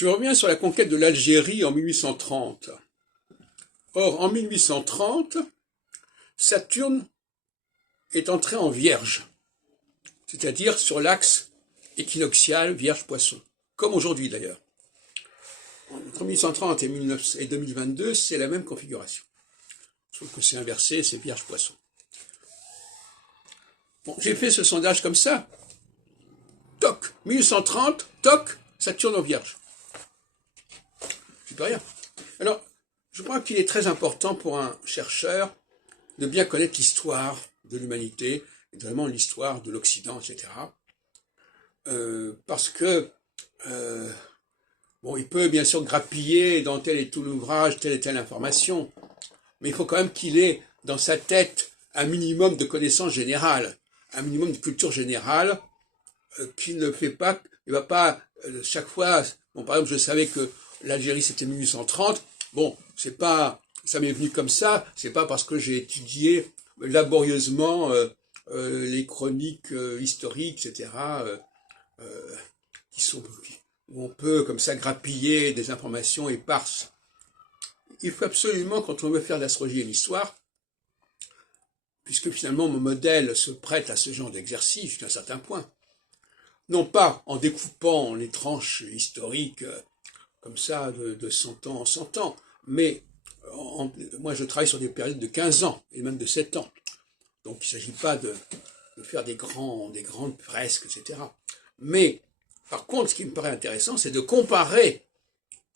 Je reviens sur la conquête de l'Algérie en 1830. Or, en 1830, Saturne est entré en Vierge, c'est-à-dire sur l'axe équinoxial Vierge-Poisson, comme aujourd'hui d'ailleurs. Entre 1830 et 2022, c'est la même configuration. Sauf que c'est inversé, c'est Vierge-Poisson. Bon, j'ai fait ce sondage comme ça. Toc, 1830, toc, Saturne en Vierge. Je peux rien. Alors, je crois qu'il est très important pour un chercheur de bien connaître l'histoire de l'humanité, et vraiment l'histoire de l'Occident, etc. Parce que, bon, il peut bien sûr grappiller dans tel et tout l'ouvrage, telle et telle information, mais il faut quand même qu'il ait dans sa tête un minimum de connaissances générales, un minimum de culture générale, qu'il ne fait pas, il va pas chaque fois, bon, par exemple, je savais que l'Algérie c'était 1830, bon, c'est pas, ça m'est venu comme ça, c'est pas parce que j'ai étudié laborieusement les chroniques historiques, etc., où on peut comme ça grappiller des informations éparses. Il faut absolument, quand on veut faire de l'astrologie et l'histoire, puisque finalement mon modèle se prête à ce genre d'exercice jusqu'à un certain point, non pas en découpant les tranches historiques comme ça de 100 ans en 100 ans, mais moi je travaille sur des périodes de 15 ans et même de 7 ans. Donc il ne s'agit pas de faire des grandes fresques, etc. Mais par contre, ce qui me paraît intéressant, c'est de comparer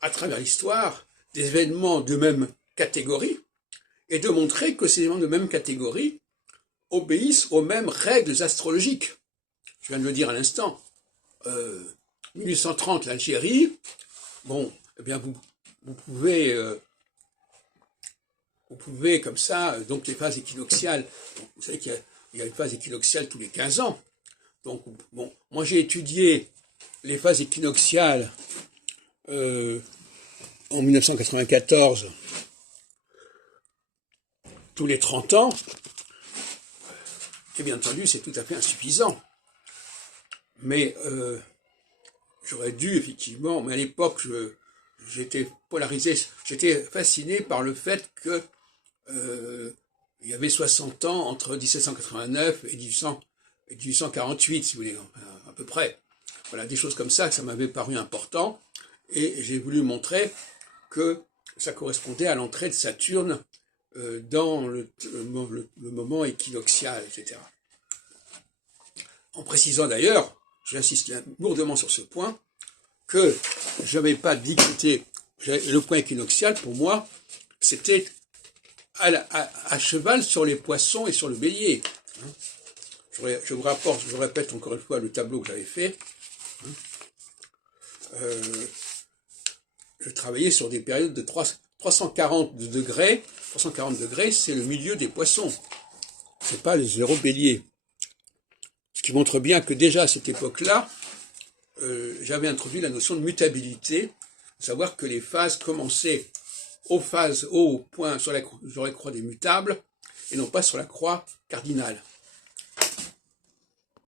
à travers l'histoire des événements de même catégorie et de montrer que ces événements de même catégorie obéissent aux mêmes règles astrologiques. Je viens de le dire à l'instant. 1830, l'Algérie, bon, eh bien vous pouvez comme ça, donc les phases équinoxiales, vous savez qu'il y a une phase équinoxiale tous les 15 ans. Donc, bon, moi j'ai étudié les phases équinoxiales en 1994, tous les 30 ans, et bien entendu c'est tout à fait insuffisant. Mais j'aurais dû effectivement, mais à l'époque j'étais polarisé, j'étais fasciné par le fait que il y avait 60 ans entre 1789 et 1848, si vous voulez, à peu près. Voilà, des choses comme ça m'avait paru important, et j'ai voulu montrer que ça correspondait à l'entrée de Saturne dans le moment équinoxial, etc. En précisant d'ailleurs, j'insiste lourdement sur ce point, que je n'avais pas dicté le point équinoxial, pour moi, c'était à cheval sur les poissons et sur le bélier. Je vous répète encore une fois le tableau que j'avais fait. Je travaillais sur des périodes de 340 degrés. 340 degrés, c'est le milieu des poissons. C'est pas le zéro bélier. Ce qui montre bien que déjà à cette époque-là, j'avais introduit la notion de mutabilité, savoir que les phases commençaient au point sur la croix des mutables et non pas sur la croix cardinale.